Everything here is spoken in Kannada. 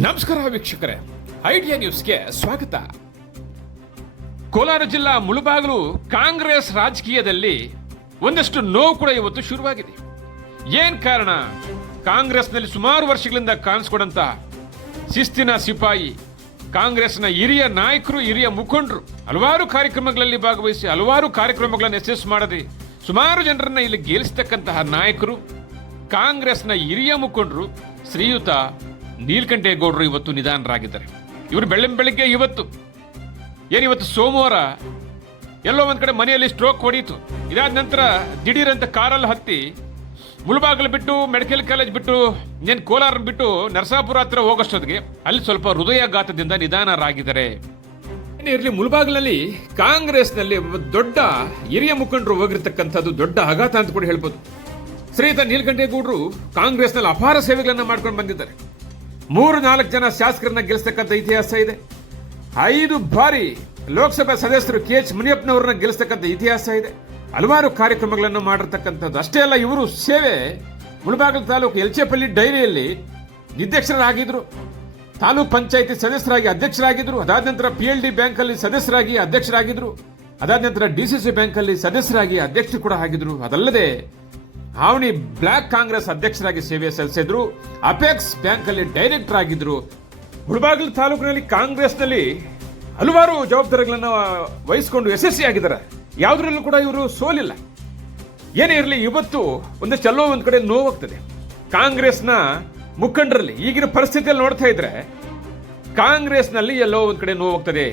ನಮಸ್ಕಾರ ವೀಕ್ಷಕರೇ, ಐಡಿಯಾ ನ್ಯೂಸ್ಗೆ ಸ್ವಾಗತ. ಕೋಲಾರ ಜಿಲ್ಲಾ ಮುಳಬಾಗಿಲು ಕಾಂಗ್ರೆಸ್ ರಾಜಕೀಯದಲ್ಲಿ ಒಂದಷ್ಟು ನೋವು ಕೂಡ ಇವತ್ತು ಶುರುವಾಗಿದೆ. ಏನ್ ಕಾರಣ? ಕಾಂಗ್ರೆಸ್ನಲ್ಲಿ ಸುಮಾರು ವರ್ಷಗಳಿಂದ ಕಾಣಿಸ್ಕೊಂಡಂತ ಶಿಸ್ತಿನ ಸಿಪಾಯಿ, ಕಾಂಗ್ರೆಸ್ನ ಹಿರಿಯ ನಾಯಕರು, ಹಿರಿಯ ಮುಖಂಡರು ಹಲವಾರು ಕಾರ್ಯಕ್ರಮಗಳಲ್ಲಿ ಭಾಗವಹಿಸಿ ಹಲವಾರು ಕಾರ್ಯಕ್ರಮಗಳನ್ನು ಯಶಸ್ಸು ಮಾಡದೆ ಸುಮಾರು ಜನರನ್ನ ಇಲ್ಲಿ ಗೆಲ್ಲಿಸ್ತಕ್ಕಂತಹ ನಾಯಕರು, ಕಾಂಗ್ರೆಸ್ನ ಹಿರಿಯ ಮುಖಂಡರು ಶ್ರೀಯುತ ನೀಲಕಂಠೇಗೌಡರು ಇವತ್ತು ನಿಧನರಾಗಿದ್ದಾರೆ. ಇವರು ಬೆಳಗ್ಗೆ ಇವತ್ತು ಸೋಮವಾರ ಎಲ್ಲೋ ಒಂದ್ ಕಡೆ ಮನೆಯಲ್ಲಿ ಸ್ಟ್ರೋಕ್ ಹೊಡೀತು. ಇದಾದ ನಂತರ ದಿಢೀರಂತ ಕಾರಲ್ಲಿ ಹತ್ತಿ ಮುಳಬಾಗಿಲು ಬಿಟ್ಟು, ಮೆಡಿಕಲ್ ಕಾಲೇಜ್ ಬಿಟ್ಟು, ಕೋಲಾರ ಬಿಟ್ಟು ನರಸಾಪುರ ಹತ್ರ ಹೋಗೋಷ್ಟೊತ್ತಿಗೆ ಅಲ್ಲಿ ಸ್ವಲ್ಪ ಹೃದಯಾಘಾತದಿಂದ ನಿಧನರಾಗಿದ್ದಾರೆ. ಇರಲಿ, ಮುಳಬಾಗಿಲಲ್ಲಿ ಕಾಂಗ್ರೆಸ್ನಲ್ಲಿ ದೊಡ್ಡ ಹಿರಿಯ ಮುಖಂಡರು ಹೋಗಿರ್ತಕ್ಕಂಥದ್ದು ದೊಡ್ಡ ಆಘಾತ ಅಂತ ಕೂಡ ಹೇಳ್ಬೋದು. ಶ್ರೀಯುತ ನೀಲಕಂಠೇಗೌಡರು ಕಾಂಗ್ರೆಸ್ನಲ್ಲಿ ಅಪಾರ ಸೇವೆಗಳನ್ನ ಮಾಡ್ಕೊಂಡು ಬಂದಿದ್ದಾರೆ. 3-4 ಜನ ಶಾಸಕರನ್ನ ಗೆಲ್ಲಿಸ್ತಕ್ಕಂಥ ಇತಿಹಾಸ ಇದೆ. 5 ಬಾರಿ ಲೋಕಸಭಾ ಸದಸ್ಯರು KH ಮುನಿಯಪ್ಪನವರನ್ನ ಗೆಲ್ಲಿಸ್ತಕ್ಕಂಥ ಇತಿಹಾಸ ಇದೆ. ಹಲವಾರು ಕಾರ್ಯಕ್ರಮಗಳನ್ನು ಮಾಡಿರ್ತಕ್ಕಂಥದ್ದು ಅಷ್ಟೇ ಅಲ್ಲ, ಇವರು ಸೇವೆ ಮುಳಬಾಗಿಲು ತಾಲೂಕು ಎಲ್ಚೇಪಲ್ಲಿ ಡೈರಿಯಲ್ಲಿ ನಿರ್ದೇಶಕರಾಗಿದ್ರು, ತಾಲೂಕ್ ಪಂಚಾಯಿತಿ ಸದಸ್ಯರಾಗಿ ಅಧ್ಯಕ್ಷರಾಗಿದ್ರು, ಅದಾದ ನಂತರ PLD ಬ್ಯಾಂಕಲ್ಲಿ ಸದಸ್ಯರಾಗಿ ಅಧ್ಯಕ್ಷರಾಗಿದ್ರು, ಅದಾದ ನಂತರ DCC ಬ್ಯಾಂಕಲ್ಲಿ ಸದಸ್ಯರಾಗಿ ಅಧ್ಯಕ್ಷರು ಕೂಡ ಆಗಿದ್ರು. ಅದಲ್ಲದೆ ಆವಣಿ ಬ್ಲಾಕ್ ಕಾಂಗ್ರೆಸ್ ಅಧ್ಯಕ್ಷರಾಗಿ ಸೇವೆ ಸಲ್ಲಿಸಿದ್ರು, ಅಪೆಕ್ಸ್ ಬ್ಯಾಂಕ್ ಅಲ್ಲಿ ಡೈರೆಕ್ಟರ್ ಆಗಿದ್ರು. ಮುಳಬಾಗಿಲು ತಾಲೂಕಿನಲ್ಲಿ ಕಾಂಗ್ರೆಸ್ನಲ್ಲಿ ಹಲವಾರು ಜವಾಬ್ದಾರಿಗಳನ್ನ ವಹಿಸಿಕೊಂಡು ಯಶಸ್ವಿಯಾಗಿದ್ದಾರೆ. ಯಾವುದರಲ್ಲೂ ಕೂಡ ಇವರು ಸೋಲಿಲ್ಲ. ಏನೇ ಇರಲಿ, ಇವತ್ತು ಒಂದೆಲ್ಲೋ ಒಂದ್ ಕಡೆ ನೋವಾಗ್ತದೆ. ಕಾಂಗ್ರೆಸ್ನ ಮುಖಂಡರಲ್ಲಿ ಈಗಿನ ಪರಿಸ್ಥಿತಿಯಲ್ಲಿ ನೋಡ್ತಾ ಇದ್ರೆ ಕಾಂಗ್ರೆಸ್ನಲ್ಲಿ ಎಲ್ಲೋ ಒಂದ್ ಕಡೆ ನೋವಾಗ್ತದೆ.